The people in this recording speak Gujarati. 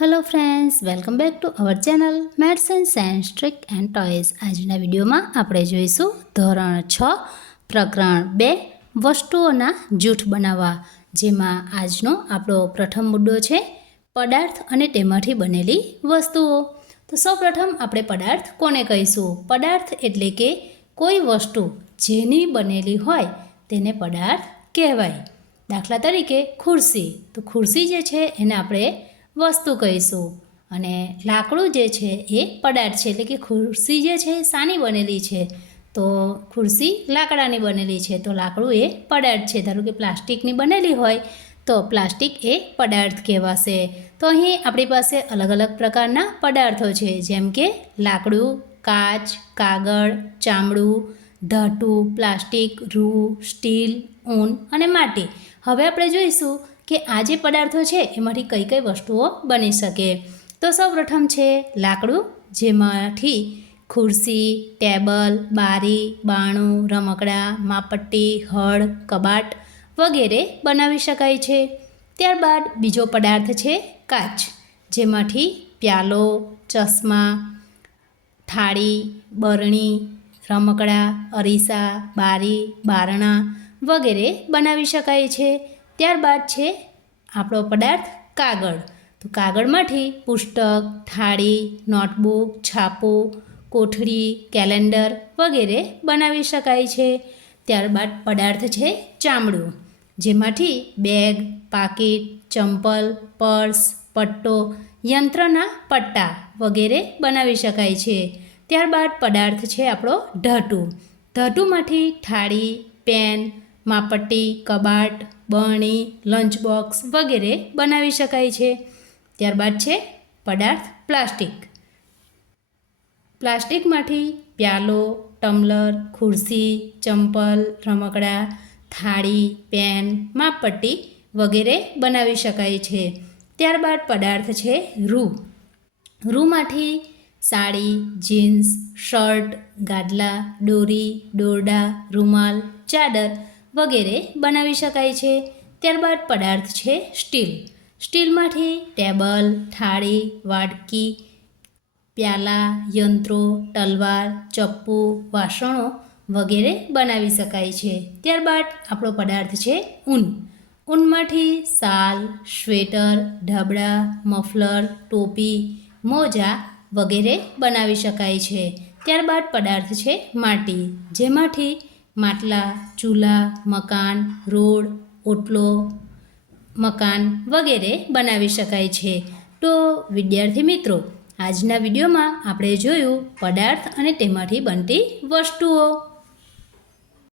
Hello friends welcome back to our channel maths and science trick and toys આજના વિડીયોમાં આપણે જોઈશું ધોરણ છ, પ્રકરણ બે, વસ્તુઓના જૂઠ બનાવવા, જેમાં આજનો આપણો પ્રથમ મુદ્દો છે, પદાર્થ અને તેમાંથી બનેલી વસ્તુઓ. તો સૌપ્રથમ આપણે પદાર્થ કોને કહીશું? પદાર્થ એટલે કે કોઈ વસ્તુ જેની બનેલી હોય તેને પદાર્થ કહેવાય. દાખલા તરીકે ખુરશી. તો ખુરશી જે છે એને આપણે વસ્તુ કહીશું. અને લાકડું જે છે એ પદાર્થ છે, એટલે કે ખુરશી જે છે સાની બનેલી છે. તો ખુરશી લાકડાની બનેલી છે, તો લાકડું એ પદાર્થ છે. ધારો કે પ્લાસ્ટિકની બનેલી હોય, તો પ્લાસ્ટિક એ પદાર્થ કહેવાશે. તો અહીં આપણી પાસે અલગ અલગ પ્રકારના પદાર્થો છે, જેમ કે લાકડું, કાચ, કાગળ, ચામડું ધાતુ, પ્લાસ્ટિક, રૂ, સ્ટીલ, ઊન અને માટી. હવે આપણે જોઈશું કે આ જે પદાર્થો છે, એમાંથી કઈ કઈ વસ્તુઓ બની શકે. તો સૌપ્રથમ છે લાકડું, જેમાંથી ખુરશી, ટેબલ, બારી, બાણું, રમકડા, માપટ્ટી, હળ, કબાટ વગેરે બનાવી શકાય છે. ત્યારબાદ બીજો પદાર્થ છે કાચ, જેમાંથી પ્યાલો, ચશ્મા, થાળી, બરણી રમકડા, અરીસા, બારી, બારણા વગેરે બનાવી શકાય છે. ત્યારબાદ છે આપણો પદાર્થ કાગળ. તો કાગળમાંથી પુસ્તક, થાળી, નોટબુક, છાપું કોઠડી કેલેન્ડર વગેરે બનાવી શકાય છે. ત્યારબાદ પદાર્થ છે ચામડું. જેમાંથી બેગ, પાકીટ, ચંપલ, પર્સ, પટ્ટો, યંત્રના પટ્ટા વગેરે બનાવી શકાય છે. ત્યારબાદ પદાર્થ છે આપણો ધાતુ ધાતુમાંથી થાળી, પેન, માપટ્ટી, કબાટ, બરણી લંચ બોક્સ વગેરે બનાવી શકાય છે. ત્યારબાદ છે પદાર્થ પ્લાસ્ટિક. પ્લાસ્ટિકમાંથી પ્યાલો ટમ્બલર ખુરશી, ચંપલ, રમકડા, થાળી, પેન માપપટ્ટી વગેરે બનાવી શકાય છે. ત્યારબાદ પદાર્થ છે રૂ. રૂમાંથી સાડી, જીન્સ, શર્ટ, ગાદલા, દોરી, દોરડા, રૂમાલ, ચાદર વગેરે બનાવી શકાય છે. ત્યારબાદ પદાર્થ છે સ્ટીલ. સ્ટીલમાંથી ટેબલ, થાળી, વાડકી, પ્યાલા, યંત્રો, તલવાર, ચપ્પુ, વાસણો વગેરે બનાવી શકાય છે. ત્યારબાદ આપણો પદાર્થ છે ઊન. ઊનમાંથી શાલ સ્વેટર ઢબળા મફલર, ટોપી, મોજા વગેરે બનાવી શકાય છે. ત્યારબાદ પદાર્થ છે માટી. જેમાંથી માટલા, ચૂલા, મકાન, રોડ, ઓટલો, મકાન વગેરે બનાવી શકાય છે. તો વિદ્યાર્થી મિત્રો, આજના વિડીયોમાં આપણે જોયું પદાર્થ અને તેમાંથી બનતી વસ્તુઓ.